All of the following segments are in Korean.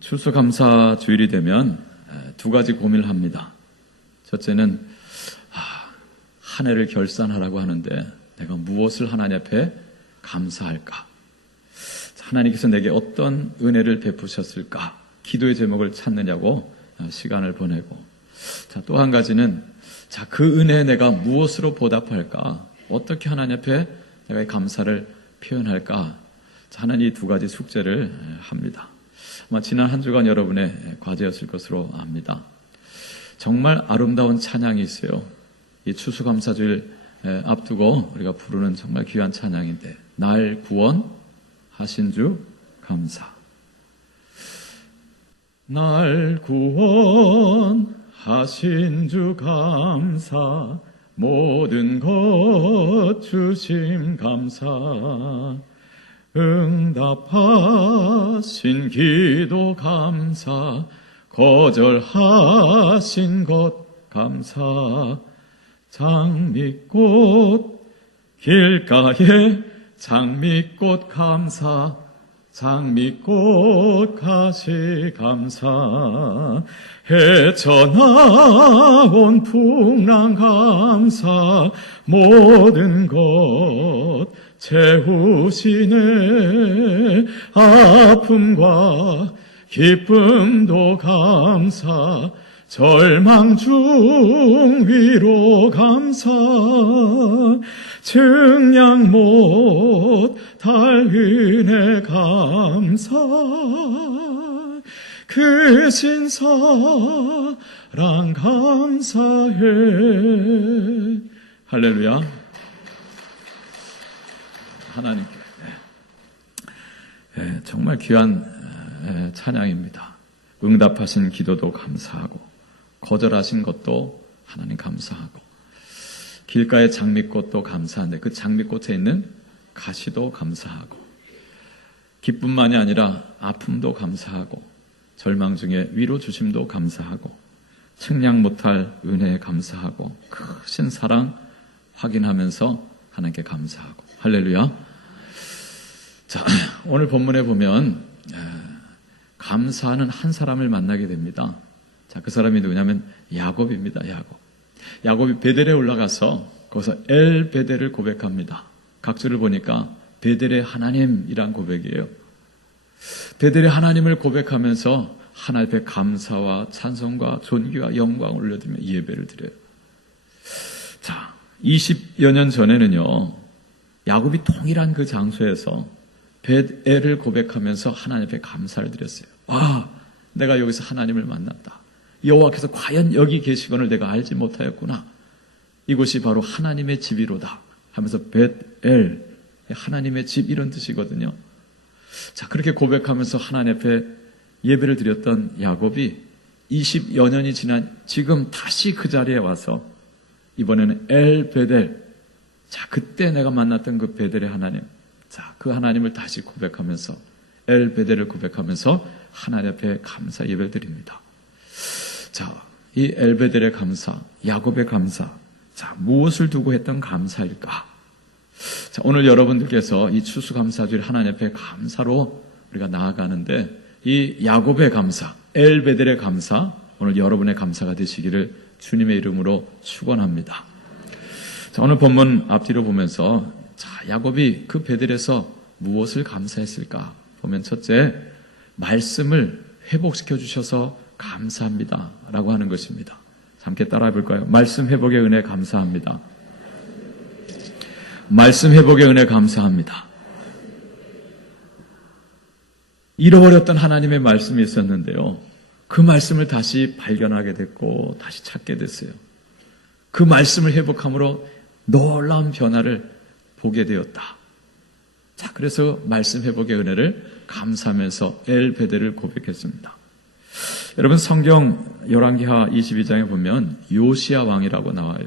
추수감사 주일이 되면 두 가지 고민을 합니다. 첫째는 한 해를 결산하라고 하는데 내가 무엇을 하나님 앞에 감사할까? 하나님께서 내게 어떤 은혜를 베푸셨을까? 기도의 제목을 찾느냐고 시간을 보내고, 또 한 가지는 그 은혜에 내가 무엇으로 보답할까? 어떻게 하나님 앞에 내가 감사를 표현할까? 하나님 이 두 가지 숙제를 합니다. 아마 지난 한 주간 여러분의 과제였을 것으로 압니다. 정말 아름다운 찬양이 있어요. 이 추수감사주일 앞두고 우리가 부르는 정말 귀한 찬양인데, 날 구원하신 주 감사. 날 구원하신 주 감사, 모든 것 주심 감사, 응답하신 기도 감사, 거절하신 것 감사, 장미꽃 길가에 장미꽃 감사, 장미꽃 가시 감사, 헤쳐나온 풍랑 감사, 모든 것 채우시네, 아픔과 기쁨도 감사, 절망 중 위로 감사, 증량 못할 은혜 감사, 그 신사랑 감사해. 할렐루야. 하나님께 정말 귀한 찬양입니다. 응답하신 기도도 감사하고, 거절하신 것도 하나님 감사하고, 길가의 장미꽃도 감사한데 그 장미꽃에 있는 가시도 감사하고, 기쁨만이 아니라 아픔도 감사하고, 절망 중에 위로 주심도 감사하고, 측량 못할 은혜에 감사하고, 크신 사랑 확인하면서 하나님께 감사하고. 할렐루야. 자, 오늘 본문에 보면 감사하는 한 사람을 만나게 됩니다. 그 사람이 누구냐면 야곱입니다. 야곱이 베델에 올라가서 거기서 엘 베델을 고백합니다. 각주를 보니까 베델의 하나님이란 고백이에요. 베델의 하나님을 고백하면서 하나님 앞에 감사와 찬송과 존귀와 영광을 올려드리며 예배를 드려요. 자, 20여 년 전에는요, 야곱이 동일한 그 장소에서 베델을 고백하면서 하나님 앞에 감사를 드렸어요. 내가 여기서 하나님을 만났다. 여호와께서 과연 여기 계시건을 내가 알지 못하였구나. 이곳이 바로 하나님의 집이로다 하면서 베델, 하나님의 집, 이런 뜻이거든요. 자, 그렇게 고백하면서 하나님 앞에 예배를 드렸던 야곱이 20여 년이 지난 지금 다시 그 자리에 와서 이번에는 엘 베델, 그때 내가 만났던 그 베델의 하나님, 그 하나님을 다시 고백하면서 엘 베델을 고백하면서 하나님 앞에 감사 예배를 드립니다. 이 엘 베델의 감사, 야곱의 감사, 무엇을 두고 했던 감사일까? 오늘 여러분들께서 이 추수감사주일 하나님 앞에 감사로 우리가 나아가는데, 이 야곱의 감사, 엘 베델의 감사, 오늘 여러분의 감사가 되시기를 주님의 이름으로 축원합니다. 오늘 본문 앞뒤로 보면서 야곱이 그 베델에서 무엇을 감사했을까 보면, 첫째, 말씀을 회복시켜 주셔서 감사합니다 라고 하는 것입니다. 함께 따라해 볼까요? 말씀 회복의 은혜 감사합니다. 말씀 회복의 은혜 감사합니다. 잃어버렸던 하나님의 말씀이 있었는데요, 그 말씀을 다시 발견하게 됐고 다시 찾게 됐어요. 그 말씀을 회복함으로 놀라운 변화를 보게 되었다. 그래서 말씀 회복의 은혜를 감사하면서 엘 베델을 고백했습니다. 여러분, 성경 열왕기하 22장에 보면 요시야 왕이라고 나와요.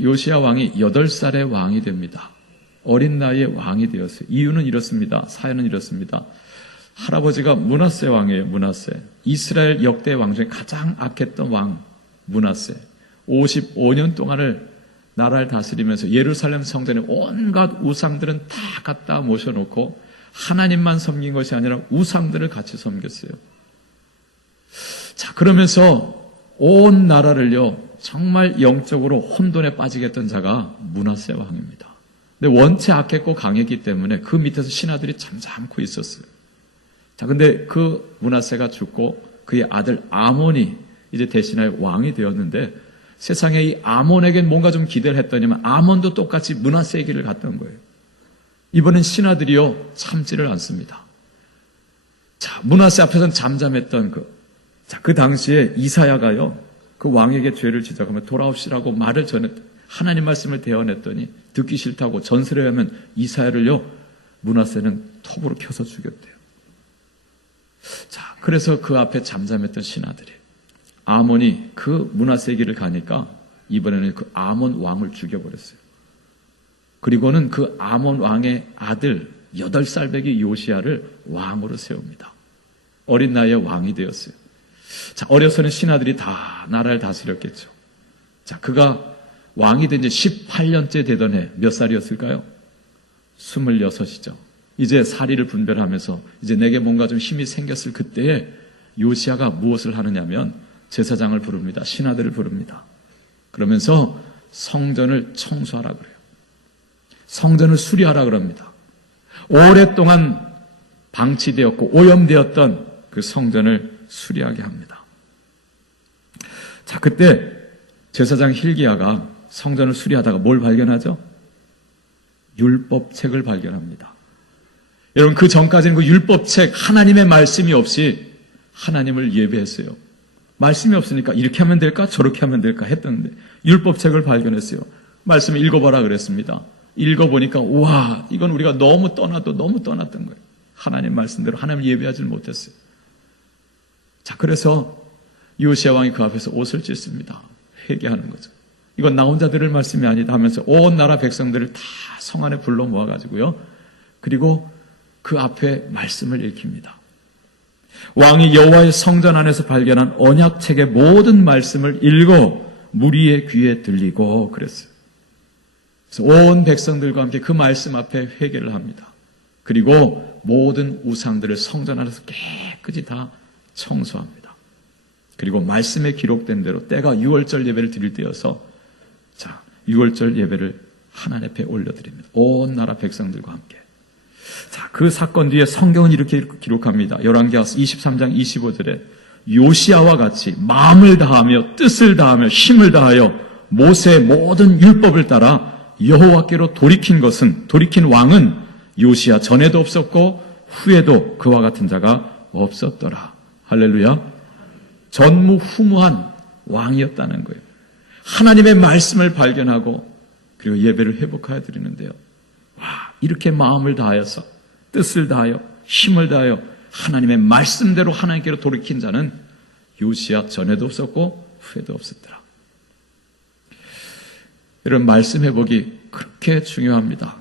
요시야 왕이 8살의 왕이 됩니다. 어린 나이에 왕이 되었어요. 이유는 이렇습니다. 사연은 이렇습니다. 할아버지가 므낫세 왕이에요. 므낫세. 이스라엘 역대 왕 중에 가장 악했던 왕 므낫세. 55년 동안을 나라를 다스리면서 예루살렘 성전에 온갖 우상들은 다 갖다 모셔놓고 하나님만 섬긴 것이 아니라 우상들을 같이 섬겼어요. 자, 그러면서 온 나라를요, 정말 영적으로 혼돈에 빠지게 했던 자가 므낫세 왕입니다. 근데 원체 악했고 강했기 때문에 그 밑에서 신하들이 잠잠고 있었어요. 자, 근데 그 므낫세가 죽고 그의 아들 아몬이 이제 대신하여 왕이 되었는데, 세상에 이 아몬에겐 뭔가 좀 기대를 했더니만 아몬도 똑같이 므낫세의 길을 갔던 거예요. 이번엔 신하들이요, 참지를 않습니다. 자, 므낫세 앞에서는 잠잠했던 그 당시에 이사야가요, 그 왕에게 죄를 지적하며 돌아옵시라고 말을 하나님 말씀을 대언했더니 듣기 싫다고 전설에 하면 이사야를요, 므낫세는 톱으로 켜서 죽였대요. 자, 그래서 그 앞에 잠잠했던 신하들이 아몬이 그 므낫세의 길을 가니까 이번에는 그 아몬 왕을 죽여버렸어요. 그리고는 그 아몬 왕의 아들 8살배기 요시야를 왕으로 세웁니다. 어린 나이에 왕이 되었어요. 자, 어려서는 신하들이 다 나라를 다스렸겠죠. 자, 그가 왕이 된 지 18년째 되던 해 몇 살이었을까요? 26이죠. 이제 사리를 분별하면서 이제 내게 뭔가 좀 힘이 생겼을 그때에 요시야가 무엇을 하느냐면 제사장을 부릅니다. 신하들을 부릅니다. 그러면서 성전을 청소하라 그래요. 성전을 수리하라 그럽니다. 오랫동안 방치되었고 오염되었던 그 성전을 수리하게 합니다. 자, 그때 제사장 hil기야가 성전을 수리하다가 뭘 발견하죠? 율법책을 발견합니다. 여러분, 그 전까지는 그 율법책, 하나님의 말씀이 없이 하나님을 예배했어요. 말씀이 없으니까 이렇게 하면 될까 저렇게 하면 될까 했던데 율법책을 발견했어요. 말씀을 읽어보라 그랬습니다. 읽어보니까 와, 이건 우리가 너무 떠났던 거예요. 하나님 말씀대로 하나님을 예배하지 못했어요. 자, 그래서 요시야 왕이 그 앞에서 옷을 찢습니다. 회개하는 거죠. 이건 나 혼자 들을 말씀이 아니다 하면서 온 나라 백성들을 다 성 안에 불러 모아가지고요, 그리고 그 앞에 말씀을 읽힙니다. 왕이 여호와의 성전 안에서 발견한 언약책의 모든 말씀을 읽어 무리의 귀에 들리고 그랬어요. 그래서 온 백성들과 함께 그 말씀 앞에 회개를 합니다. 그리고 모든 우상들을 성전 안에서 깨끗이 다 청소합니다. 그리고 말씀에 기록된 대로 때가 6월절 예배를 드릴 때여서, 자, 6월절 예배를 하나님 앞에 올려드립니다. 온 나라 백성들과 함께. 자, 그 사건 뒤에 성경은 이렇게 기록합니다. 열왕기하 23장 25절에 요시야와 같이 마음을 다하며 뜻을 다하며 힘을 다하여 모세의 모든 율법을 따라 여호와께로 돌이킨 왕은 요시야 전에도 없었고 후에도 그와 같은 자가 없었더라. 할렐루야. 전무후무한 왕이었다는 거예요. 하나님의 말씀을 발견하고 그리고 예배를 회복하여 드리는데요. 와, 이렇게 마음을 다하여서 뜻을 다하여 힘을 다하여 하나님의 말씀대로 하나님께로 돌이킨 자는 요시야 전에도 없었고 후에도 없었더라. 여러분, 말씀 회복이 그렇게 중요합니다.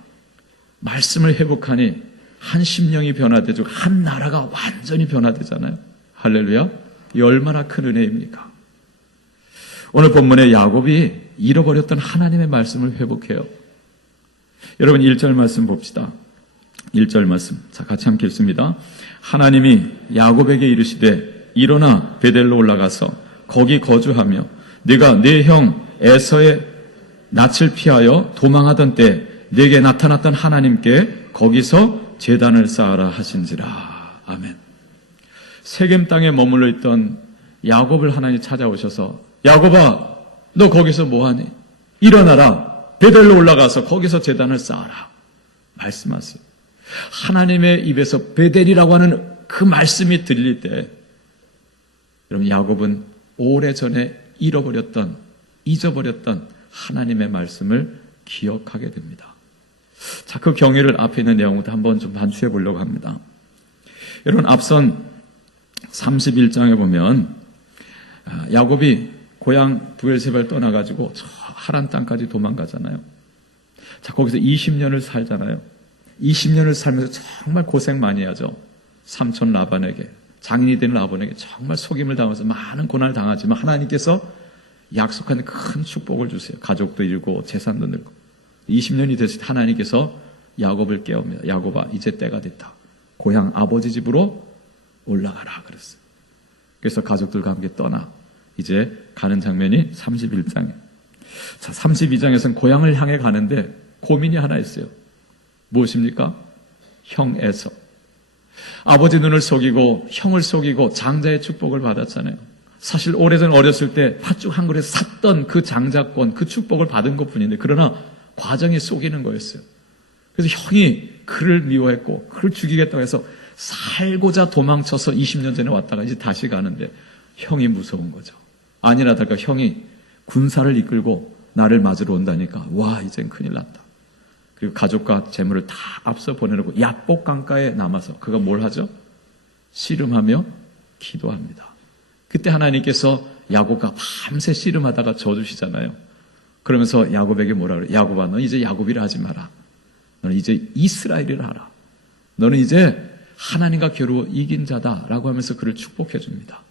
말씀을 회복하니 한 심령이 변화되고 한 나라가 완전히 변화되잖아요. 할렐루야. 이 얼마나 큰 은혜입니까? 오늘 본문에 야곱이 잃어버렸던 하나님의 말씀을 회복해요. 여러분, 1절 말씀 봅시다. 1절 말씀. 자, 같이 함께 읽습니다. 하나님이 야곱에게 이르시되 일어나 베델로 올라가서 거기 거주하며 네가 네 형 에서의 낯을 피하여 도망하던 때 네게 나타났던 하나님께 거기서 제단을 쌓아라 하신지라. 아멘. 세겜 땅에 머물러 있던 야곱을 하나님이 찾아오셔서 야곱아, 너 거기서 뭐하니? 일어나라. 베델로 올라가서 거기서 제단을 쌓아라. 말씀하세요. 하나님의 입에서 베델이라고 하는 그 말씀이 들릴 때, 여러분, 야곱은 오래전에 잊어버렸던 하나님의 말씀을 기억하게 됩니다. 자, 그 경위를 앞에 있는 내용부터 한번 좀 반추해 보려고 합니다. 여러분, 앞선 31장에 보면 야곱이 고향 브엘세바를 떠나가지고 저 하란 땅까지 도망가잖아요. 자, 거기서 20년을 살잖아요. 20년을 살면서 정말 고생 많이 하죠. 삼촌 라반에게, 장인이 된 라반에게 정말 속임을 당하면서 많은 고난을 당하지만 하나님께서 약속한 큰 축복을 주세요. 가족도 일고 재산도 늘고. 20년이 됐을 때 하나님께서 야곱을 깨웁니다. 야곱아, 이제 때가 됐다. 고향 아버지 집으로 올라가라 그랬어요. 그래서 가족들과 함께 떠나 이제 가는 장면이 31장이에요. 자, 32장에서는 고향을 향해 가는데 고민이 하나 있어요. 무엇입니까? 형 에서. 아버지 눈을 속이고 형을 속이고 장자의 축복을 받았잖아요. 사실 오래전 어렸을 때 팥죽 한 그릇 샀던 그 장자권, 그 축복을 받은 것뿐인데 그러나 과정이 속이는 거였어요. 그래서 형이 그를 미워했고 그를 죽이겠다고 해서 살고자 도망쳐서 20년 전에 왔다가 이제 다시 가는데 형이 무서운 거죠. 아니나 다를까 형이 군사를 이끌고 나를 맞으러 온다니까 와 이젠 큰일 났다. 그리고 가족과 재물을 다 앞서 보내놓고 야복 강가에 남아서 그가 뭘 하죠? 씨름하며 기도합니다. 그때 하나님께서 야곱과 밤새 씨름하다가 져주시잖아요. 그러면서 야곱에게 뭐라 그래요? 야곱아, 너 이제 야곱이라 하지 마라. 너는 이제 이스라엘이라 하라. 너는 이제 하나님과 겨루어 이긴 자다라고 하면서 그를 축복해 줍니다.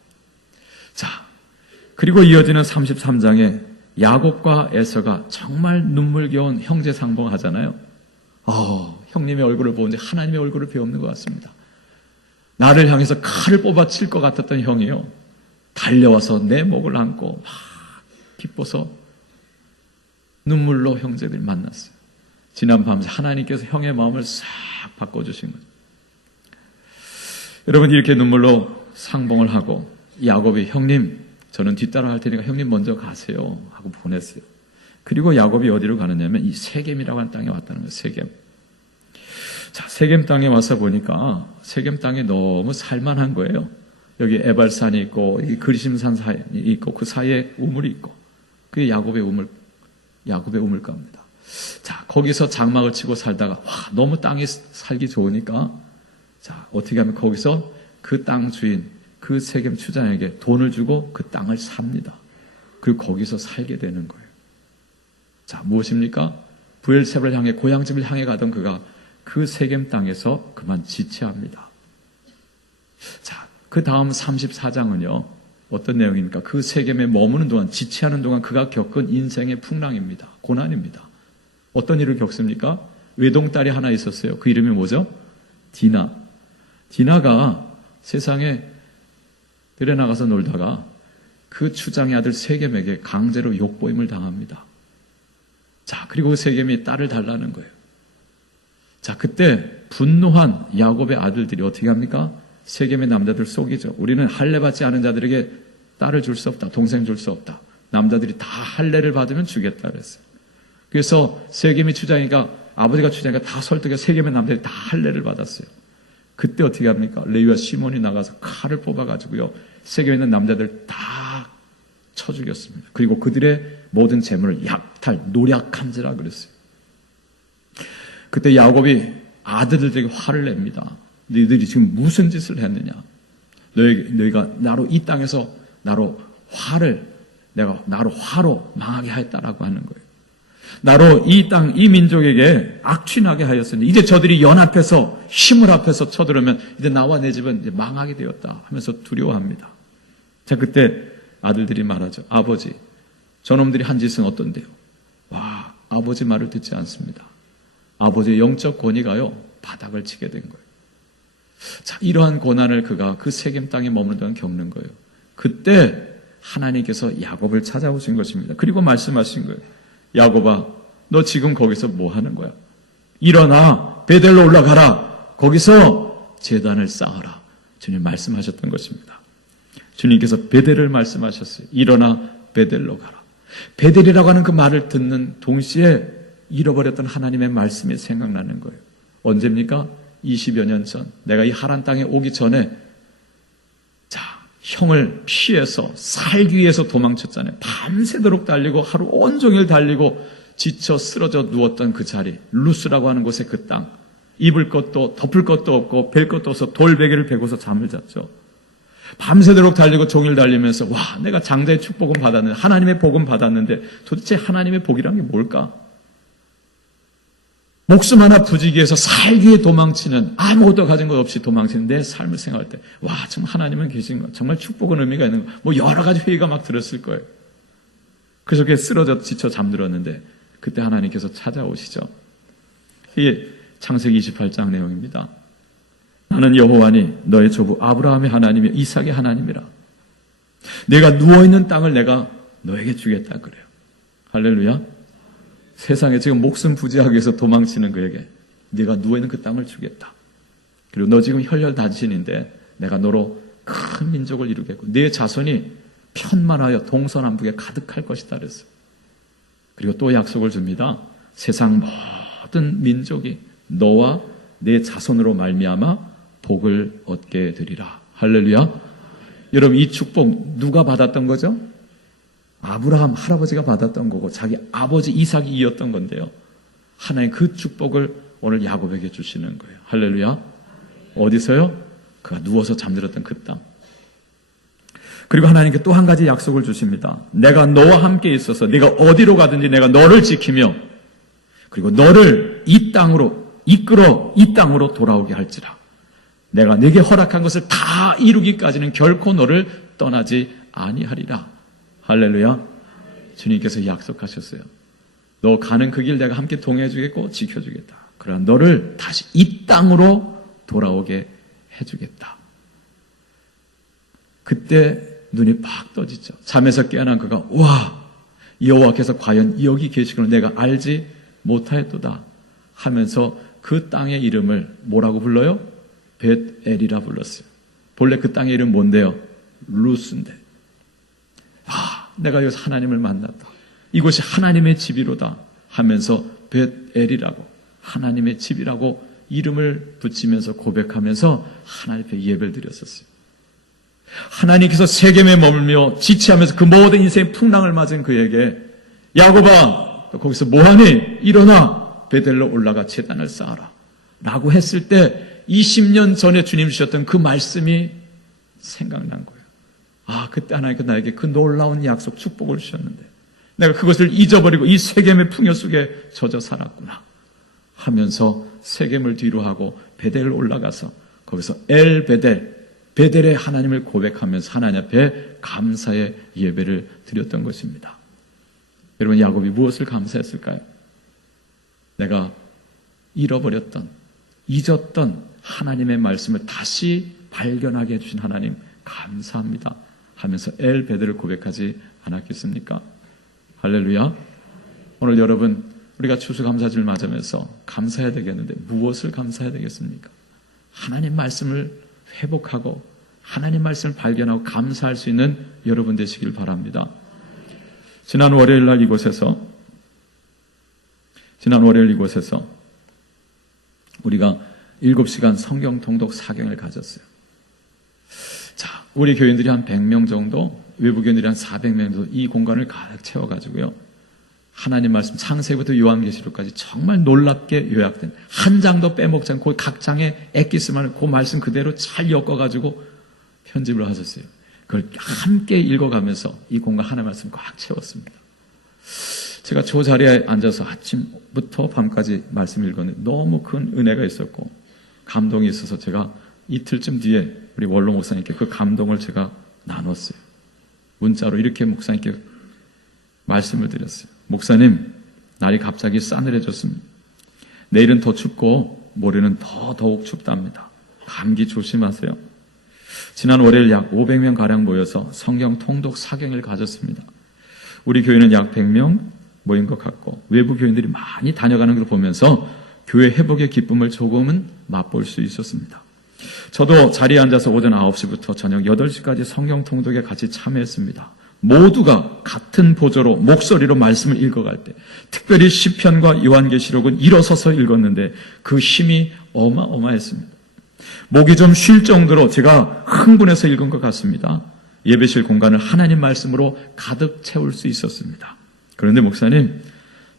자, 그리고 이어지는 33장에 야곱과 에서가 정말 눈물겨운 형제 상봉하잖아요. 형님의 얼굴을 보는데 하나님의 얼굴을 배우는 것 같습니다. 나를 향해서 칼을 뽑아칠 것 같았던 형이요. 달려와서 내 목을 안고 막 기뻐서 눈물로 형제들이 만났어요. 지난 밤새 하나님께서 형의 마음을 싹 바꿔주신 거죠. 여러분 이렇게 눈물로 상봉을 하고 야곱이 형님 저는 뒤따라 할 테니까 형님 먼저 가세요 하고 보냈어요. 그리고 야곱이 어디로 가느냐면 이 세겜이라고 하는 땅에 왔다는 거예요. 세겜. 자, 세겜 땅에 와서 보니까 세겜 땅이 너무 살만한 거예요. 여기 에발산이 있고 이 그리심산 사이에 있고 그 사이에 우물이 있고 그게 야곱의 우물가입니다. 자, 거기서 장막을 치고 살다가 너무 땅이 살기 좋으니까 자, 어떻게 하면 거기서 그 땅 주인 그 세겜 추장에게 돈을 주고 그 땅을 삽니다. 그리고 거기서 살게 되는 거예요. 자, 무엇입니까? 브엘세바를 향해 고향집을 향해 가던 그가 그 세겜 땅에서 그만 지체합니다. 자, 그 다음 34장은요. 어떤 내용입니까? 그 세겜에 머무는 동안 지체하는 동안 그가 겪은 인생의 풍랑입니다. 고난입니다. 어떤 일을 겪습니까? 외동딸이 하나 있었어요. 그 이름이 뭐죠? 디나. 디나가 세상에 들에 나가서 놀다가 그 추장의 아들 세겜에게 강제로 욕보임을 당합니다. 자, 그리고 세겜이 딸을 달라는 거예요. 자, 그때 분노한 야곱의 아들들이 어떻게 합니까? 세겜의 남자들 속이죠. 우리는 할례 받지 않은 자들에게 딸을 줄 수 없다. 동생 줄 수 없다. 남자들이 다 할례를 받으면 주겠다 그랬어요. 그래서 세겜이 추장이가 아버지가 추장이가 다 설득해서 세겜의 남자들이 다 할례를 받았어요. 그때 어떻게 합니까? 레위와 시몬이 나가서 칼을 뽑아가지고요. 세겜에 있는 남자들 다 쳐 죽였습니다. 그리고 그들의 모든 재물을 약탈, 노략한지라 그랬어요. 그때 야곱이 아들들에게 화를 냅니다. 너희들이 지금 무슨 짓을 했느냐? 너희가 나로 이 땅에서 나로 화로 망하게 하였다라고 하는 거예요. 나로 이 땅, 이 민족에게 악취나게 하였으니 이제 저들이 연합해서 힘을 합해서 쳐들으면 이제 나와 내 집은 이제 망하게 되었다 하면서 두려워합니다. 자, 그때 아들들이 말하죠. 아버지, 저놈들이 한 짓은 어떤데요? 와, 아버지 말을 듣지 않습니다. 아버지의 영적 권위가요, 바닥을 치게 된 거예요. 자, 이러한 고난을 그가 그 세겜 땅에 머무는 동안 겪는 거예요. 그때 하나님께서 야곱을 찾아오신 것입니다. 그리고 말씀하신 거예요. 야곱아, 너 지금 거기서 뭐 하는 거야? 일어나 베델로 올라가라. 거기서 제단을 쌓아라. 주님 말씀하셨던 것입니다. 주님께서 베델을 말씀하셨어요. 일어나 베델로 가라. 베델이라고 하는 그 말을 듣는 동시에 잃어버렸던 하나님의 말씀이 생각나는 거예요. 언제입니까? 20여 년 전 내가 이 하란 땅에 오기 전에 자, 형을 피해서 살기 위해서 도망쳤잖아요. 밤새도록 달리고 하루 온종일 달리고 지쳐 쓰러져 누웠던 그 자리, 루스라고 하는 곳의 그 땅, 입을 것도 덮을 것도 없고 벨 것도 없어 돌베개를 베고서 잠을 잤죠. 밤새도록 달리고 종일 달리면서 와, 내가 장자의 축복은 받았는데, 하나님의 복은 받았는데 도대체 하나님의 복이란 게 뭘까? 목숨 하나 부지기 위해서 살기 위해 도망치는, 아무것도 가진 것 없이 도망치는 내 삶을 생각할 때, 와, 정말 하나님은 계신가? 정말 축복은 의미가 있는 거. 뭐 여러 가지 회의가 막 들었을 거예요. 그래서 그게 쓰러져 지쳐 잠들었는데 그때 하나님께서 찾아오시죠. 이게 창세기 28장 내용입니다. 나는 여호와니 너의 조부 아브라함의 하나님이며 이삭의 하나님이라. 내가 누워있는 땅을 내가 너에게 주겠다 그래요. 할렐루야. 세상에 지금 목숨 부지하기 위해서 도망치는 그에게 네가 누워있는 그 땅을 주겠다. 그리고 너 지금 혈혈단신인데 내가 너로 큰 민족을 이루겠고 네 자손이 편만하여 동서남북에 가득할 것이다 그랬어요. 그리고 또 약속을 줍니다. 세상 모든 민족이 너와 내 자손으로 말미암아 복을 얻게 되리라. 할렐루야. 여러분 이 축복 누가 받았던 거죠? 아브라함 할아버지가 받았던 거고 자기 아버지 이삭이 이었던 건데요. 하나님 그 축복을 오늘 야곱에게 주시는 거예요. 할렐루야. 어디서요? 그가 누워서 잠들었던 그 땅. 그리고 하나님께 또 한 가지 약속을 주십니다. 내가 너와 함께 있어서 네가 어디로 가든지 내가 너를 지키며 그리고 너를 이 땅으로 이끌어 이 땅으로 돌아오게 할지라. 내가 네게 허락한 것을 다 이루기까지는 결코 너를 떠나지 아니하리라. 할렐루야. 주님께서 약속하셨어요. 너 가는 그 길 내가 함께 동행해 주겠고 지켜주겠다. 그러나 너를 다시 이 땅으로 돌아오게 해주겠다. 그때 눈이 팍 떠지죠. 잠에서 깨어난 그가 와 여호와께서 과연 여기 계시구나 내가 알지 못하였도다 하면서 그 땅의 이름을 뭐라고 불러요? 벳엘이라 불렀어요. 본래 그 땅의 이름 뭔데요? 루스인데 내가 여기서 하나님을 만났다. 이곳이 하나님의 집이로다 하면서 벳엘이라고 하나님의 집이라고 이름을 붙이면서 고백하면서 하나님 앞에 예배를 드렸었어요. 하나님께서 세겜에 머물며 지체하면서 그 모든 인생의 풍랑을 맞은 그에게 야곱아 거기서 뭐하니? 일어나 베델로 올라가 제단을 쌓아라 라고 했을 때 20년 전에 주님 주셨던 그 말씀이 생각난 거예요. 그때 하나님께서 나에게 그 놀라운 약속 축복을 주셨는데 내가 그것을 잊어버리고 이 세겜의 풍요 속에 젖어 살았구나 하면서 세겜을 뒤로 하고 베델로 올라가서 거기서 엘 베델 베델의 하나님을 고백하면서 하나님 앞에 감사의 예배를 드렸던 것입니다. 여러분 야곱이 무엇을 감사했을까요? 내가 잃어버렸던 잊었던 하나님의 말씀을 다시 발견하게 해주신 하나님 감사합니다 하면서 엘 베델을 고백하지 않았겠습니까? 할렐루야. 오늘 여러분 우리가 추수감사주를 맞으면서 감사해야 되겠는데 무엇을 감사해야 되겠습니까? 하나님 말씀을 회복하고 하나님 말씀을 발견하고 감사할 수 있는 여러분 되시길 바랍니다. 지난 월요일 이곳에서 우리가 7시간 성경 통독 사경을 가졌어요. 자, 우리 교인들이 한 100명 정도, 외부 교인들이 한 400명 정도 이 공간을 가득 채워가지고요. 하나님 말씀 창세기부터 요한계시록까지 정말 놀랍게 요약된 한 장도 빼먹지 않고 각 장에 엑기스만을 그 말씀 그대로 잘 엮어가지고 편집을 하셨어요. 그걸 함께 읽어가면서 이 공간 하나님 말씀 꽉 채웠습니다. 제가 저 자리에 앉아서 아침부터 밤까지 말씀 읽었는데 너무 큰 은혜가 있었고 감동이 있어서 제가 이틀쯤 뒤에 우리 원로 목사님께 그 감동을 제가 나눴어요. 문자로 이렇게 목사님께 말씀을 드렸어요. 목사님, 날이 갑자기 싸늘해졌습니다. 내일은 더 춥고 모레는 더욱 춥답니다. 감기 조심하세요. 지난 월요일 약 500명가량 모여서 성경 통독 사경을 가졌습니다. 우리 교회는 약 100명 모인 것 같고 외부 교인들이 많이 다녀가는 걸 보면서 교회 회복의 기쁨을 조금은 맛볼 수 있었습니다. 저도 자리에 앉아서 오전 9시부터 저녁 8시까지 성경 통독에 같이 참여했습니다. 모두가 같은 보조로 목소리로 말씀을 읽어갈 때 특별히 시편과 요한계시록은 일어서서 읽었는데 그 힘이 어마어마했습니다. 목이 좀 쉴 정도로 제가 흥분해서 읽은 것 같습니다. 예배실 공간을 하나님 말씀으로 가득 채울 수 있었습니다. 그런데 목사님,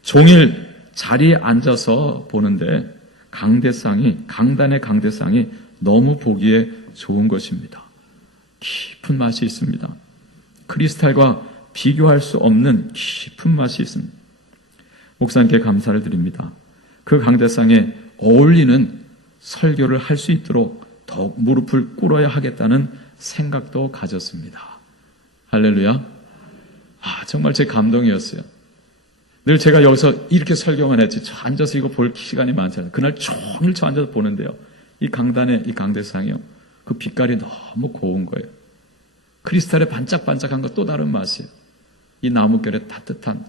종일 자리에 앉아서 보는데 강단의 강대상이 너무 보기에 좋은 것입니다. 깊은 맛이 있습니다. 크리스탈과 비교할 수 없는 깊은 맛이 있습니다. 목사님께 감사를 드립니다. 그 강대상에 어울리는 설교를 할 수 있도록 더욱 무릎을 꿇어야 하겠다는 생각도 가졌습니다. 할렐루야. 정말 제 감동이었어요. 늘 제가 여기서 이렇게 설교만 했지 저 앉아서 이거 볼 시간이 많잖아요. 그날 종일 저 앉아서 보는데요. 이 강단의 이 강대상이요. 그 빛깔이 너무 고운 거예요. 크리스탈의 반짝반짝한 거 또 다른 맛이에요. 이 나무결의 따뜻한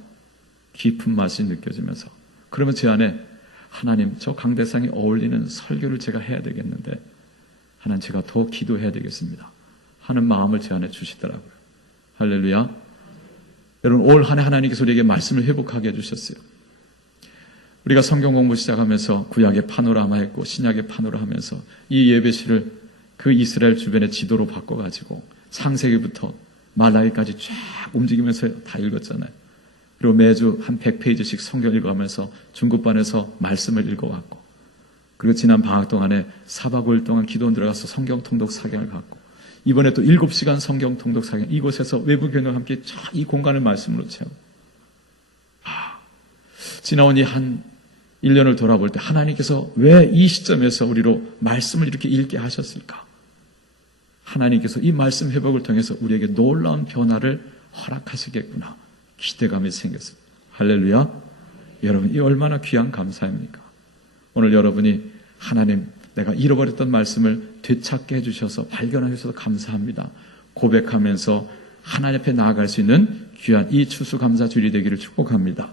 깊은 맛이 느껴지면서 그러면 제 안에 하나님 저 강대상에 어울리는 설교를 제가 해야 되겠는데 하나님 제가 더 기도해야 되겠습니다 하는 마음을 제 안에 주시더라고요. 할렐루야. 여러분 올 한 해 하나님께서 우리에게 말씀을 회복하게 해주셨어요. 우리가 성경 공부 시작하면서 구약의 파노라마 했고 신약의 파노라마 하면서 이 예배실을 그 이스라엘 주변의 지도로 바꿔가지고 창세기부터 말라기까지 쫙 움직이면서 다 읽었잖아요. 그리고 매주 한 100페이지씩 성경 읽어가면서 중급반에서 말씀을 읽어왔고 그리고 지난 방학 동안에 4박 5일 동안 기도원 들어가서 성경 통독 사경을 갖고 이번에 또 7시간 성경 통독 사경 이곳에서 외부 교회와 함께 이 공간을 말씀으로 채우고 지나온 이 한 1년을 돌아볼 때 하나님께서 왜 이 시점에서 우리로 말씀을 이렇게 읽게 하셨을까? 하나님께서 이 말씀 회복을 통해서 우리에게 놀라운 변화를 허락하시겠구나 기대감이 생겼어요. 할렐루야. 여러분 이 얼마나 귀한 감사입니까? 오늘 여러분이 하나님 내가 잃어버렸던 말씀을 되찾게 해주셔서 발견해 주셔서 감사합니다 고백하면서 하나님 앞에 나아갈 수 있는 귀한 이 추수감사주일이 되기를 축복합니다.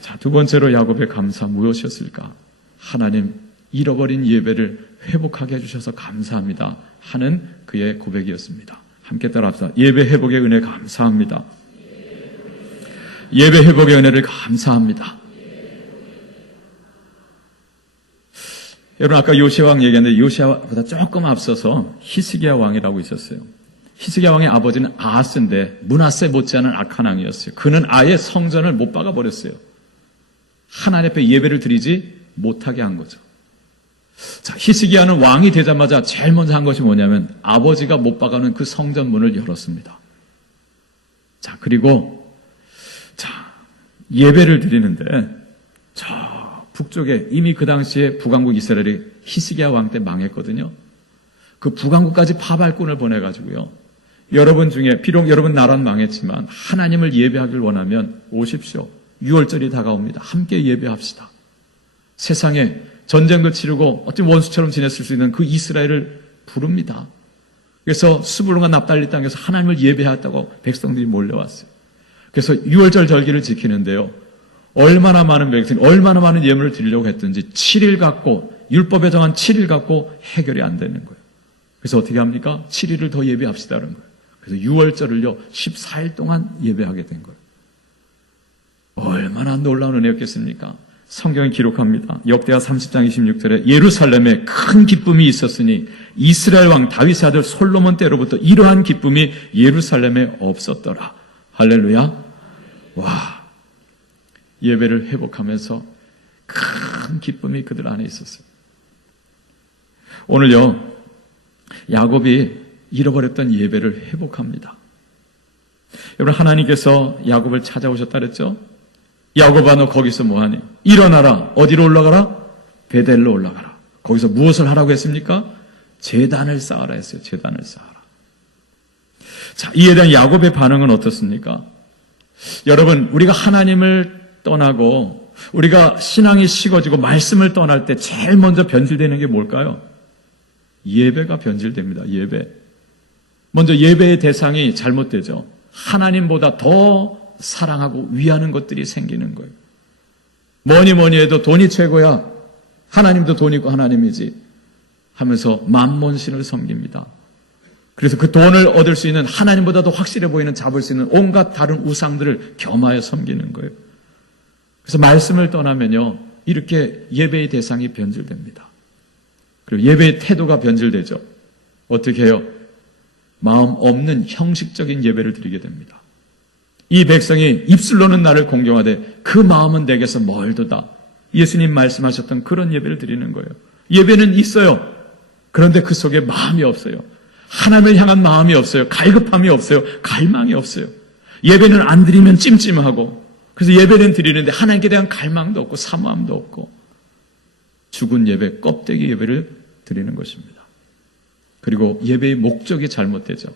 자, 두 번째로 야곱의 감사 무엇이었을까? 하나님 잃어버린 예배를 회복하게 해주셔서 감사합니다 하는 그의 고백이었습니다. 함께 따라합시다. 예배 회복의 은혜 감사합니다. 예배 회복의 은혜를 감사합니다. 여러분 아까 요시아 왕 얘기했는데 요시아보다 조금 앞서서 히스기야 왕이라고 있었어요. 히스기야 왕의 아버지는 아하스인데 므낫세 못지않은 악한 왕이었어요. 그는 아예 성전을 못 박아버렸어요. 하나님 앞에 예배를 드리지 못하게 한 거죠. 자, 히스기야는 왕이 되자마자 제일 먼저 한 것이 뭐냐면 아버지가 못 박아놓은 그 성전 문을 열었습니다. 자, 그리고 예배를 드리는데 저 북쪽에 이미 그 당시에 북왕국 이스라엘이 히스기야 왕 때 망했거든요. 그 북왕국까지 파발꾼을 보내가지고요. 여러분 중에 비록 여러분 나라는 망했지만 하나님을 예배하길 원하면 오십시오. 6월절이 다가옵니다. 함께 예배합시다. 세상에 전쟁도 치르고 어떤 원수처럼 지냈을 수 있는 그 이스라엘을 부릅니다. 그래서 스불론과 납달리 땅에서 하나님을 예배했다고 백성들이 몰려왔어요. 그래서 6월절 절기를 지키는데요. 얼마나 많은 백성이 얼마나 많은 예물을 드리려고 했든지 7일 갖고 율법에 정한 7일 갖고 해결이 안 되는 거예요. 그래서 어떻게 합니까? 7일을 더 예배합시다는 거예요. 그래서 6월절을요 14일 동안 예배하게 된 거예요. 얼마나 놀라운 은혜였겠습니까? 성경이 기록합니다. 역대하 30장 26절에 예루살렘에 큰 기쁨이 있었으니 이스라엘 왕 다윗의 아들 솔로몬 때로부터 이러한 기쁨이 예루살렘에 없었더라. 할렐루야. 와, 예배를 회복하면서 큰 기쁨이 그들 안에 있었어요. 오늘요 야곱이 잃어버렸던 예배를 회복합니다. 여러분 하나님께서 야곱을 찾아오셨다 그랬죠? 야곱아 너 거기서 뭐하니? 일어나라. 어디로 올라가라? 베델로 올라가라. 거기서 무엇을 하라고 했습니까? 제단을 쌓아라 했어요. 제단을 쌓아라. 자, 이에 대한 야곱의 반응은 어떻습니까? 여러분 우리가 하나님을 떠나고 우리가 신앙이 식어지고 말씀을 떠날 때 제일 먼저 변질되는 게 뭘까요? 예배가 변질됩니다. 예배. 먼저 예배의 대상이 잘못되죠. 하나님보다 더 사랑하고 위하는 것들이 생기는 거예요. 뭐니 해도 돈이 최고야. 하나님도 돈 있고 하나님이지 하면서 만몬신을 섬깁니다. 그래서 그 돈을 얻을 수 있는 하나님보다 더 확실해 보이는 잡을 수 있는 온갖 다른 우상들을 겸하여 섬기는 거예요. 그래서 말씀을 떠나면요 이렇게 예배의 대상이 변질됩니다. 그리고 예배의 태도가 변질되죠. 어떻게 해요? 마음 없는 형식적인 예배를 드리게 됩니다. 이 백성이 입술로는 나를 공경하되 그 마음은 내게서 멀도다. 예수님 말씀하셨던 그런 예배를 드리는 거예요. 예배는 있어요. 그런데 그 속에 마음이 없어요. 하나님을 향한 마음이 없어요. 갈급함이 없어요. 갈망이 없어요. 예배는 안 드리면 찜찜하고 그래서 예배는 드리는데 하나님께 대한 갈망도 없고 사모함도 없고 죽은 예배, 껍데기 예배를 드리는 것입니다. 그리고 예배의 목적이 잘못되죠.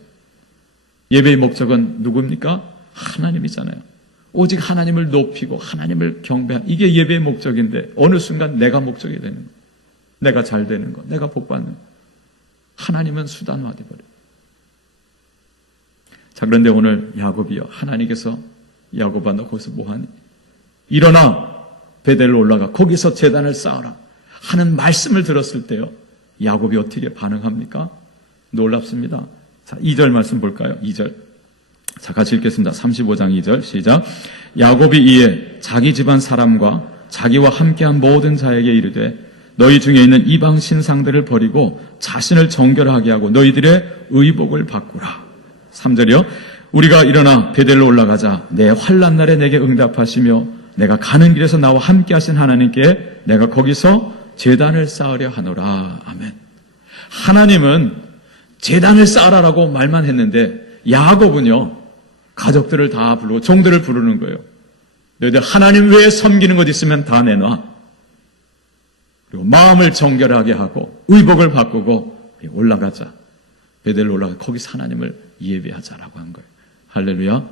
예배의 목적은 누굽니까? 하나님이잖아요. 오직 하나님을 높이고 하나님을 경배하는 이게 예배의 목적인데 어느 순간 내가 목적이 되는 거예요. 내가 잘 되는 거, 내가 복 받는 거. 하나님은 수단화돼 버려요. 자, 그런데 오늘 야곱이요, 하나님께서 야곱아 너 거기서 뭐하니? 일어나 베델로 올라가 거기서 제단을 쌓아라 하는 말씀을 들었을 때요, 야곱이 어떻게 반응합니까? 놀랍습니다. 자, 2절 말씀 볼까요? 2절. 자, 같이 읽겠습니다. 35장 2절 시작. 야곱이 이에 자기 집안 사람과 자기와 함께한 모든 자에게 이르되 너희 중에 있는 이방 신상들을 버리고 자신을 정결하게 하고 너희들의 의복을 바꾸라. 3절이요. 우리가 일어나 베델로 올라가자. 내 환난 날에 내게 응답하시며 내가 가는 길에서 나와 함께 하신 하나님께 내가 거기서 제단을 쌓으려 하노라. 아멘. 하나님은 제단을 쌓으라라고 말만 했는데 야곱은요, 가족들을 다 부르고 종들을 부르는 거예요. 너희들 하나님 외에 섬기는 것 있으면 다 내놔. 그리고 마음을 정결하게 하고 의복을 바꾸고 올라가자. 베델로 올라가 거기서 하나님을 예배하자라고 한 거예요. 할렐루야.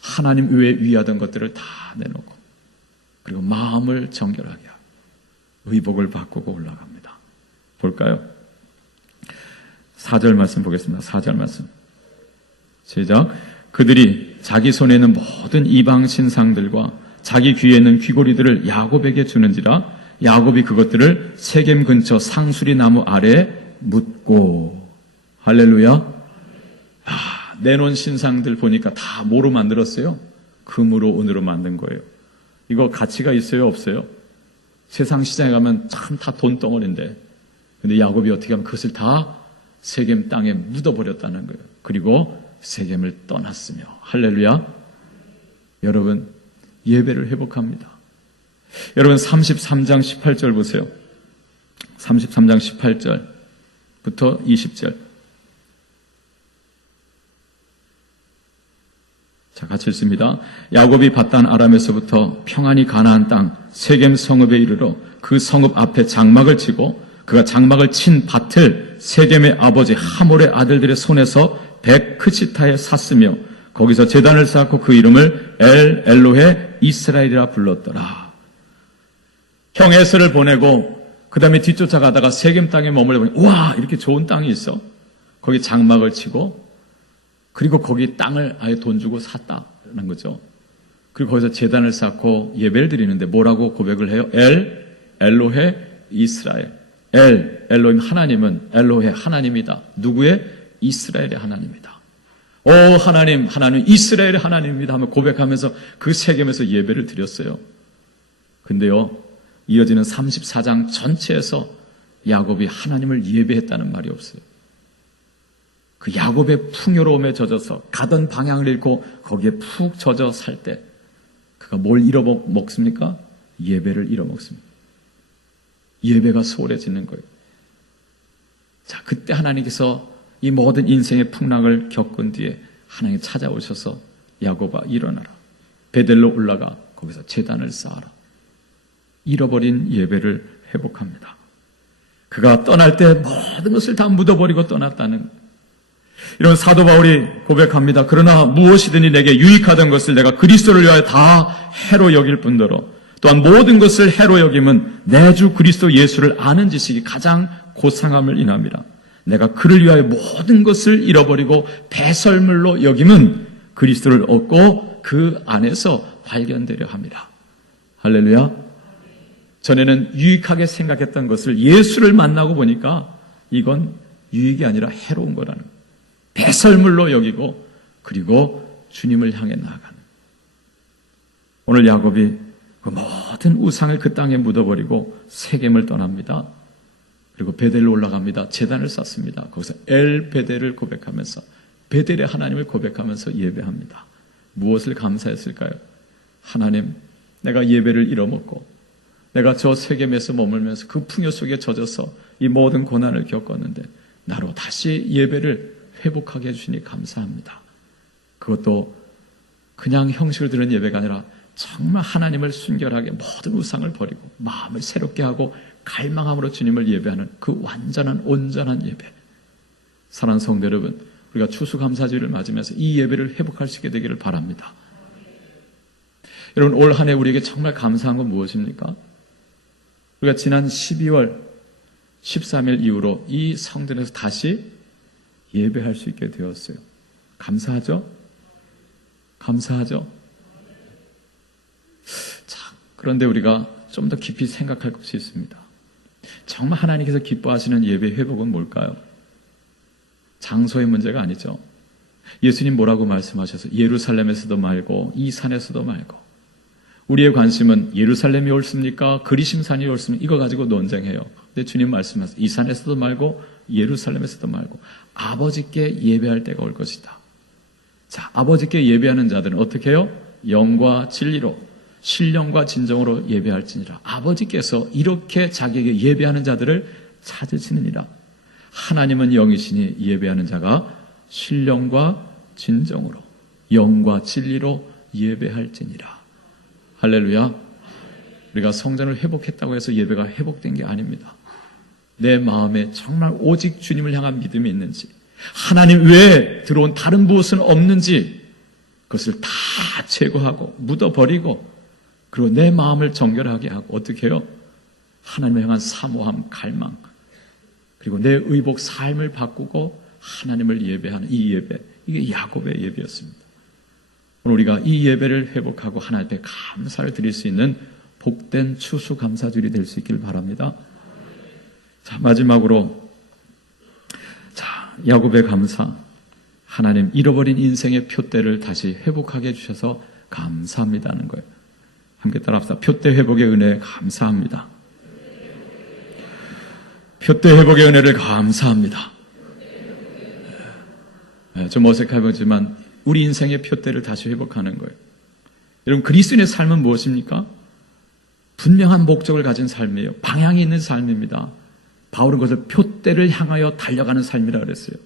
하나님 외에 위하던 것들을 다 내놓고 그리고 마음을 정결하게 하고 의복을 바꾸고 올라갑니다. 볼까요? 4절 말씀 보겠습니다. 4절 말씀 시작. 그들이 자기 손에 있는 모든 이방 신상들과 자기 귀에 있는 귀고리들을 야곱에게 주는지라 야곱이 그것들을 세겜 근처 상수리 나무 아래에 묻고. 할렐루야. 내놓은 신상들 보니까 다 뭐로 만들었어요? 금으로 은으로 만든 거예요. 이거 가치가 있어요, 없어요? 세상 시장에 가면 참 다 돈덩어리인데, 근데 야곱이 어떻게 하면 그것을 다 세겜 땅에 묻어버렸다는 거예요. 그리고 세겜을 떠났으며. 할렐루야. 여러분, 예배를 회복합니다. 여러분, 33장 18절 보세요. 33장 18절부터 20절. 자, 같이 읽습니다. 야곱이 밧단 아람에서부터 평안히 가나안 땅 세겜 성읍에 이르러 그 성읍 앞에 장막을 치고 그가 장막을 친 밭을 세겜의 아버지 하몰의 아들들의 손에서 백크시타에 샀으며 거기서 제단을 쌓고 그 이름을 엘로헤 이스라엘이라 불렀더라. 형 에서를 보내고 그 다음에 뒤쫓아가다가 세겜 땅에 머물러보니 우와, 이렇게 좋은 땅이 있어. 거기 장막을 치고 그리고 거기 땅을 아예 돈 주고 샀다는 거죠. 그리고 거기서 제단을 쌓고 예배를 드리는데 뭐라고 고백을 해요? 엘로헤 이스라엘. 엘로힘 하나님은 엘로헤 하나님이다. 누구의? 이스라엘의 하나님이다. 오 하나님 이스라엘의 하나님입니다 하며 고백하면서 그 세겜에서 예배를 드렸어요. 근데요, 이어지는 34장 전체에서 야곱이 하나님을 예배했다는 말이 없어요. 그 야곱의 풍요로움에 젖어서 가던 방향을 잃고 거기에 푹 젖어 살 때 그가 뭘 잃어먹습니까? 예배를 잃어먹습니다. 예배가 소홀해지는 거예요. 자, 그때 하나님께서 이 모든 인생의 풍랑을 겪은 뒤에 하나님 찾아오셔서 야곱아 일어나라. 베델로 올라가 거기서 제단을 쌓아라. 잃어버린 예배를 회복합니다. 그가 떠날 때 모든 것을 다 묻어버리고 떠났다는 이런 사도 바울이 고백합니다. 그러나 무엇이든지 내게 유익하던 것을 내가 그리스도를 위하여 다 해로 여길 뿐더러 또한 모든 것을 해로 여김은 내 주 그리스도 예수를 아는 지식이 가장 고상함을 인함이라. 내가 그를 위하여 모든 것을 잃어버리고 배설물로 여김은 그리스도를 얻고 그 안에서 발견되려 합니다. 할렐루야. 전에는 유익하게 생각했던 것을 예수를 만나고 보니까 이건 유익이 아니라 해로운 거라는 거예요. 배설물로 여기고 그리고 주님을 향해 나아가는. 오늘 야곱이 그 모든 우상을 그 땅에 묻어버리고 세겜을 떠납니다. 그리고 베델로 올라갑니다. 제단을 쌓습니다. 거기서 베델을 고백하면서 베델의 하나님을 고백하면서 예배합니다. 무엇을 감사했을까요? 하나님, 내가 예배를 잃어먹고 내가 저 세겜에서 머물면서 그 풍요 속에 젖어서 이 모든 고난을 겪었는데 나로 다시 예배를 회복하게 해주시니 감사합니다. 그것도 그냥 형식을 드는 예배가 아니라 정말 하나님을 순결하게 모든 우상을 버리고 마음을 새롭게 하고 갈망함으로 주님을 예배하는 그 완전한 온전한 예배. 사랑하는 성도 여러분, 우리가 추수감사주일을 맞으면서 이 예배를 회복할 수 있게 되기를 바랍니다. 여러분, 올 한 해 우리에게 정말 감사한 건 무엇입니까? 우리가 지난 12월 13일 이후로 이 성전에서 다시 예배할 수 있게 되었어요. 감사하죠? 감사하죠? 자, 그런데 우리가 좀 더 깊이 생각할 것이 있습니다. 정말 하나님께서 기뻐하시는 예배 회복은 뭘까요? 장소의 문제가 아니죠. 예수님 뭐라고 말씀하셔서 예루살렘에서도 말고 이 산에서도 말고, 우리의 관심은 예루살렘이 옳습니까? 그리심산이 옳습니까? 이거 가지고 논쟁해요. 근데 주님 말씀하세요. 이 산에서도 말고 예루살렘에서도 말고 아버지께 예배할 때가 올 것이다. 자, 아버지께 예배하는 자들은 어떻게 해요? 영과 진리로, 신령과 진정으로 예배할지니라. 아버지께서 이렇게 자기에게 예배하는 자들을 찾으시느니라. 하나님은 영이시니 예배하는 자가 신령과 진정으로, 영과 진리로 예배할지니라. 할렐루야. 우리가 성전을 회복했다고 해서 예배가 회복된 게 아닙니다. 내 마음에 정말 오직 주님을 향한 믿음이 있는지, 하나님 외에 들어온 다른 무엇은 없는지, 그것을 다 제거하고 묻어버리고, 그리고 내 마음을 정결하게 하고, 어떻게 해요? 하나님을 향한 사모함, 갈망, 그리고 내 의복 삶을 바꾸고 하나님을 예배하는 이 예배, 이게 야곱의 예배였습니다. 오늘 우리가 이 예배를 회복하고 하나님 앞에 감사를 드릴 수 있는 복된 추수감사주일이 될 수 있기를 바랍니다. 자, 마지막으로, 자, 야곱의 감사. 하나님, 잃어버린 인생의 표대를 다시 회복하게 해주셔서 감사합니다는 거예요. 함께 따라합시다. 표대 회복의 은혜에 감사합니다. 표대 회복의 은혜를 감사합니다. 좀 어색해 보이지만 우리 인생의 표대를 다시 회복하는 거예요. 여러분, 그리스도인의 삶은 무엇입니까? 분명한 목적을 가진 삶이에요. 방향이 있는 삶입니다. 바울은 그것을 표대를 향하여 달려가는 삶이라 그랬어요.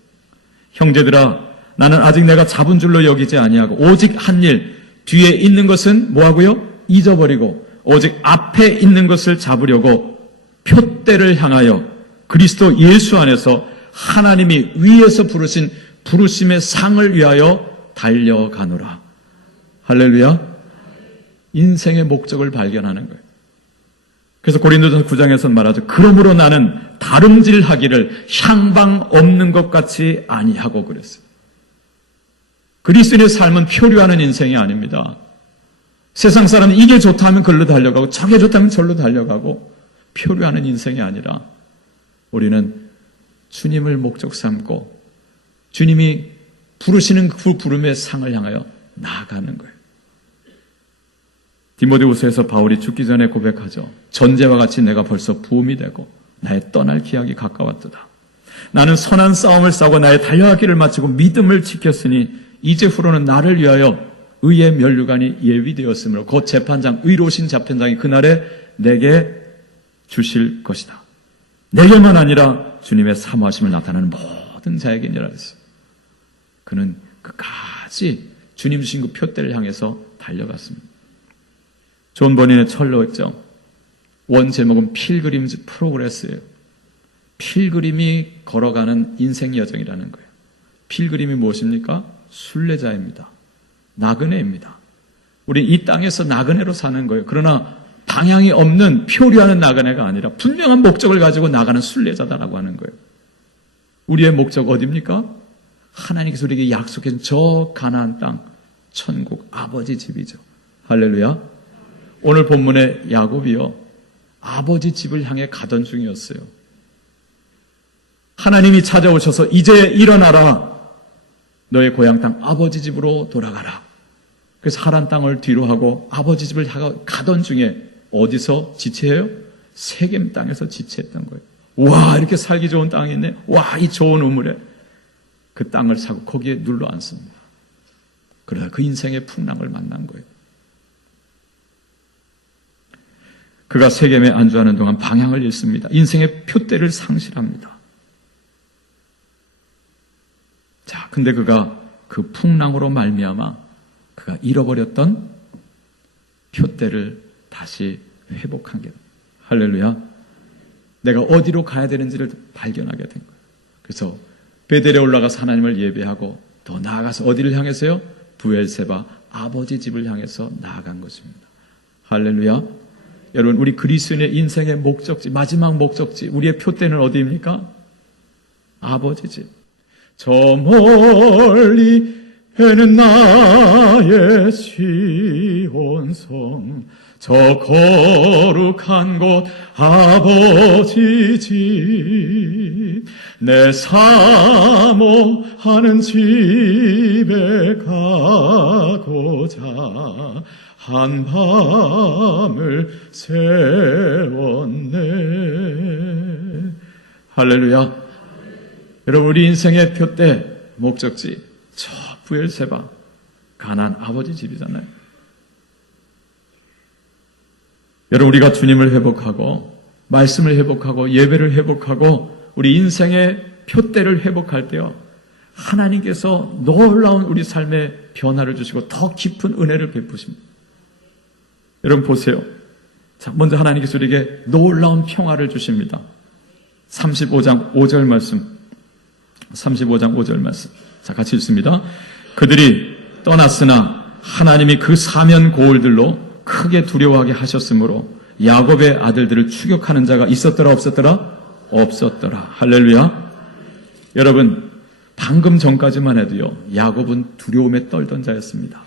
형제들아, 나는 아직 내가 잡은 줄로 여기지 아니하고 오직 한 일, 뒤에 있는 것은 뭐하고요? 잊어버리고 오직 앞에 있는 것을 잡으려고 표대를 향하여 그리스도 예수 안에서 하나님이 위에서 부르신 부르심의 상을 위하여 달려가노라. 할렐루야. 인생의 목적을 발견하는 거예요. 그래서 고린도전서 9장에서 말하죠. 그러므로 나는 다름질하기를 향방 없는 것 같이 아니하고 그랬어요. 그리스도인의 삶은 표류하는 인생이 아닙니다. 세상 사람은 이게 좋다 하면 글로 달려가고 저게 좋다면 절로 달려가고 표류하는 인생이 아니라 우리는 주님을 목적 삼고 주님이 부르시는 그 부름의 상을 향하여 나아가는 거예요. 디모데후서에서 바울이 죽기 전에 고백하죠. 전제와 같이 내가 벌써 부음이 되고 나의 떠날 기약이 가까웠도다. 나는 선한 싸움을 싸고 나의 달려갈 길을 마치고 믿음을 지켰으니 이제후로는 나를 위하여 의의 면류관이 예비되었으므로 곧 재판장, 의로우신 재판장이 그날에 내게 주실 것이다. 내게만 아니라 주님의 사모하심을 나타내는 모든 자에게니라 했어요. 그는 끝까지 주님 주신 그 표대를 향해서 달려갔습니다. 존 버닌의 철로였죠. 원 제목은 필그림즈 프로그레스예요. 필그림이 걸어가는 인생 여정이라는 거예요. 필그림이 무엇입니까? 순례자입니다. 나그네입니다. 우리 이 땅에서 나그네로 사는 거예요. 그러나 방향이 없는 표류하는 나그네가 아니라 분명한 목적을 가지고 나가는 순례자다라고 하는 거예요. 우리의 목적 어디입니까? 하나님께서 우리에게 약속해 준 저 가나안 땅, 천국, 아버지 집이죠. 할렐루야. 오늘 본문의 야곱이요, 아버지 집을 향해 가던 중이었어요. 하나님이 찾아오셔서 이제 일어나라. 너의 고향 땅 아버지 집으로 돌아가라. 그래서 하란 땅을 뒤로 하고 아버지 집을 향해 가던 중에 어디서 지체해요? 세겜 땅에서 지체했던 거예요. 와, 이렇게 살기 좋은 땅이 있네. 와, 이 좋은 우물에. 그 땅을 사고 거기에 눌러 앉습니다. 그러다 그 인생의 풍랑을 만난 거예요. 그가 세겜에 안주하는 동안 방향을 잃습니다. 인생의 표대를 상실합니다. 자, 근데 그가 그 풍랑으로 말미암아 그가 잃어버렸던 표대를 다시 회복한 게, 할렐루야. 내가 어디로 가야 되는지를 발견하게 된 거예요. 그래서 베델에 올라가서 하나님을 예배하고 더 나아가서 어디를 향해서요? 부엘세바 아버지 집을 향해서 나아간 것입니다. 할렐루야. 여러분, 우리 그리스도인의 인생의 목적지, 마지막 목적지, 우리의 표대는 어디입니까? 아버지 집. 저 멀리 에는 나의 시온성, 저 거룩한 곳 아버지 집, 내 사모하는 집에 가고자 한 밤을 세웠네. 할렐루야. 여러분, 우리 인생의 표대, 목적지, 저 부엘세바, 가나안 아버지 집이잖아요. 여러분, 우리가 주님을 회복하고 말씀을 회복하고 예배를 회복하고 우리 인생의 표대를 회복할 때요, 하나님께서 놀라운 우리 삶의 변화를 주시고 더 깊은 은혜를 베푸십니다. 여러분 보세요. 자, 먼저 하나님께서 우리에게 놀라운 평화를 주십니다. 35장 5절 말씀. 35장 5절 말씀. 자, 같이 읽습니다. 그들이 떠났으나 하나님이 그 사면 고울들로 크게 두려워하게 하셨으므로 야곱의 아들들을 추격하는 자가 있었더라 없었더라? 없었더라. 할렐루야. 여러분, 방금 전까지만 해도요, 야곱은 두려움에 떨던 자였습니다.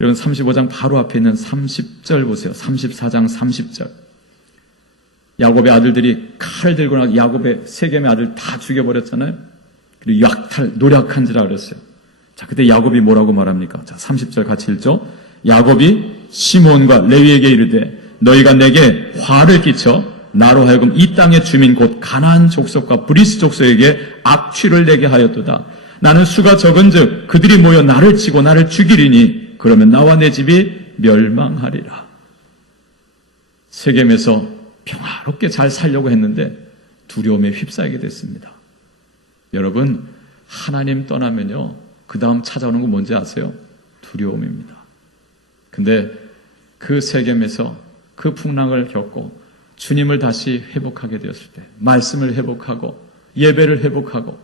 여러분, 35장 바로 앞에 있는 30절 보세요. 34장 30절. 야곱의 아들들이 칼 들고 나서 야곱의 세겜의 아들 다 죽여버렸잖아요. 그리고 노력한지라 그랬어요. 자, 그때 야곱이 뭐라고 말합니까? 자, 30절 같이 읽죠. 야곱이 시몬과 레위에게 이르되 너희가 내게 화를 끼쳐 나로 하여금 이 땅의 주민 곧 가나안 족속과 브리스 족속에게 악취를 내게 하였도다. 나는 수가 적은즉 그들이 모여 나를 치고 나를 죽이리니 그러면 나와 내 집이 멸망하리라. 세겜에서 평화롭게 잘 살려고 했는데 두려움에 휩싸이게 됐습니다. 여러분, 하나님 떠나면요, 그 다음 찾아오는 거 뭔지 아세요? 두려움입니다. 근데 그 세겜에서 그 풍랑을 겪고 주님을 다시 회복하게 되었을 때, 말씀을 회복하고 예배를 회복하고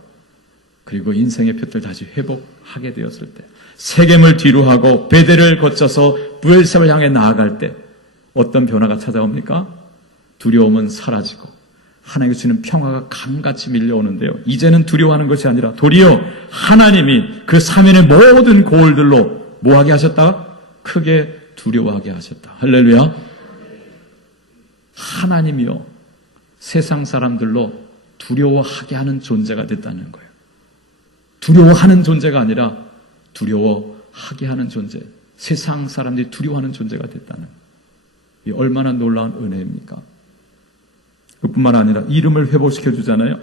그리고 인생의 표를 다시 회복하게 되었을 때, 세겜을 뒤로 하고 베델을 거쳐서 부엘세바를 향해 나아갈 때 어떤 변화가 찾아옵니까? 두려움은 사라지고 하나님께서 주는 평화가 강같이 밀려오는데요, 이제는 두려워하는 것이 아니라 도리어 하나님이 그 사면의 모든 고울들로 뭐하게 하셨다? 크게 두려워하게 하셨다. 할렐루야. 하나님이요, 세상 사람들로 두려워하게 하는 존재가 됐다는 거예요. 두려워하는 존재가 아니라 두려워하게 하는 존재, 세상 사람들이 두려워하는 존재가 됐다는 거예요. 이 얼마나 놀라운 은혜입니까? 그뿐만 아니라 이름을 회복시켜 주잖아요.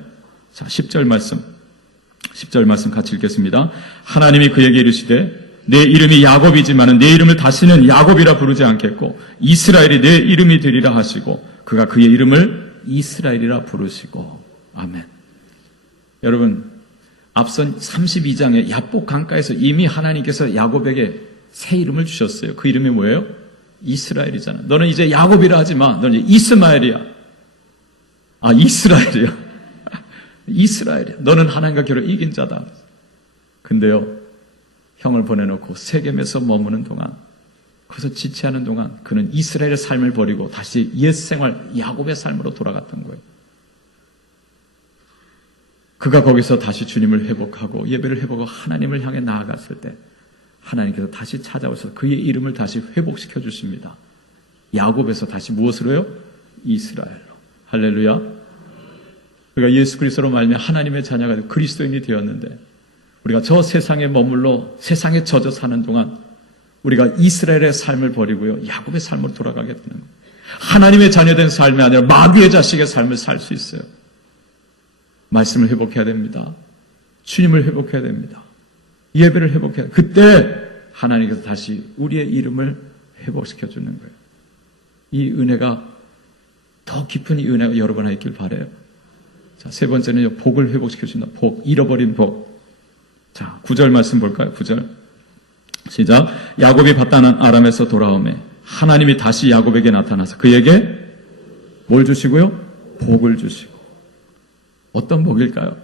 자, 10절 말씀 같이 읽겠습니다. 하나님이 그에게 이르시되 내 이름이 야곱이지만 내 이름을 다시는 야곱이라 부르지 않겠고 이스라엘이 내 이름이 되리라 하시고 그가 그의 이름을 이스라엘이라 부르시고. 아멘. 여러분, 앞선 32장의 야복 강가에서 이미 하나님께서 야곱에게 새 이름을 주셨어요. 그 이름이 뭐예요? 이스라엘이잖아. 너는 이제 야곱이라 하지 마. 너는 이제 이스마엘이야. 아, 이스라엘이야. 이스라엘이야. 너는 하나님과 결혼 이긴 자다. 근데요, 형을 보내놓고 세겜에서 머무는 동안, 거기서 지체하는 동안 그는 이스라엘의 삶을 버리고 다시 옛 생활 야곱의 삶으로 돌아갔던 거예요. 그가 거기서 다시 주님을 회복하고 예배를 회복하고 하나님을 향해 나아갔을 때 하나님께서 다시 찾아오셔서 그의 이름을 다시 회복시켜 주십니다. 야곱에서 다시 무엇으로요? 이스라엘로. 할렐루야. 우리가 예수 그리스도로 말미암아 하나님의 자녀가 되고 그리스도인이 되었는데 우리가 저 세상에 머물러 세상에 젖어 사는 동안 우리가 이스라엘의 삶을 버리고요, 야곱의 삶으로 돌아가게 되는 거예요. 하나님의 자녀된 삶이 아니라 마귀의 자식의 삶을 살 수 있어요. 말씀을 회복해야 됩니다. 주님을 회복해야 됩니다. 예배를 회복해야 돼요. 그때 하나님께서 다시 우리의 이름을 회복시켜 주는 거예요. 이 은혜가, 더 깊은 이 은혜가 여러분에게 있길 바라요. 자, 세 번째는요, 복을 회복시켜 준다. 복, 잃어버린 복. 자, 9절 말씀 볼까요? 9절. 시작. 야곱이 바다난 아람에서 돌아오매 하나님이 다시 야곱에게 나타나서 그에게 뭘 주시고요? 복을 주시고. 어떤 복일까요?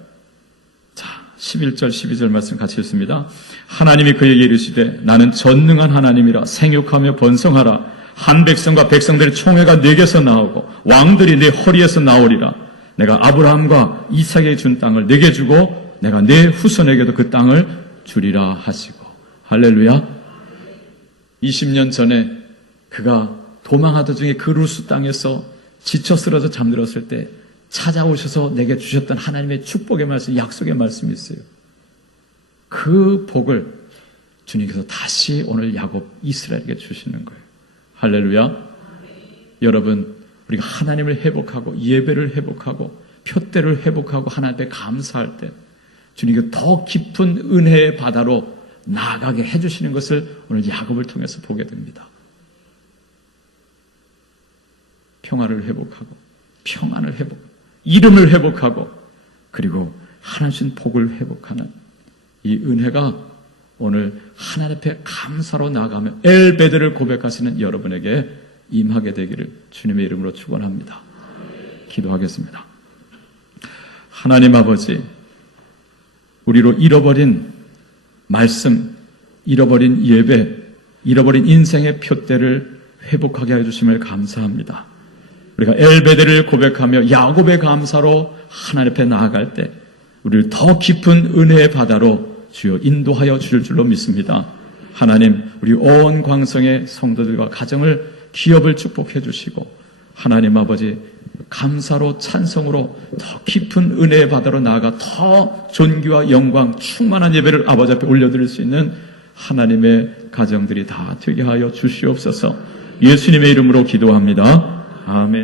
자, 11절, 12절 말씀 같이 읽습니다. 하나님이 그에게 이르시되 나는 전능한 하나님이라 생육하며 번성하라. 한 백성과 백성들의 총회가 내게서 나오고 왕들이 내 허리에서 나오리라. 내가 아브라함과 이삭에게 준 땅을 내게 주고 내가 내 후손에게도 그 땅을 주리라 하시고. 할렐루야. 20년 전에 그가 도망하던 중에 그 루스 땅에서 지쳐 쓰러져 잠들었을 때 찾아오셔서 내게 주셨던 하나님의 축복의 말씀, 약속의 말씀이 있어요. 그 복을 주님께서 다시 오늘 야곱 이스라엘에게 주시는 거예요. 할렐루야. 여러분, 우리가 하나님을 회복하고 예배를 회복하고 표대를 회복하고 하나님 앞에 감사할 때 주님께 더 깊은 은혜의 바다로 나아가게 해주시는 것을 오늘 야곱을 통해서 보게 됩니다. 평화를 회복하고 평안을 회복하고 이름을 회복하고 그리고 하나님 주신 복을 회복하는 이 은혜가 오늘 하나님 앞에 감사로 나아가며 엘베드를 고백하시는 여러분에게 임하게 되기를 주님의 이름으로 축원합니다. 기도하겠습니다. 하나님 아버지, 우리로 잃어버린 말씀, 잃어버린 예배, 잃어버린 인생의 표대를 회복하게 해주심을 감사합니다. 우리가 엘베드를 고백하며 야곱의 감사로 하나님 앞에 나아갈 때 우리를 더 깊은 은혜의 바다로 주여 인도하여 주실 줄로 믿습니다. 하나님, 우리 온 광성의 성도들과 가정을 기업을 축복해 주시고 하나님 아버지 감사로 찬성으로 더 깊은 은혜의 바다로 나아가 더 존귀와 영광 충만한 예배를 아버지 앞에 올려드릴 수 있는 하나님의 가정들이 다 되게 하여 주시옵소서. 예수님의 이름으로 기도합니다. 아멘.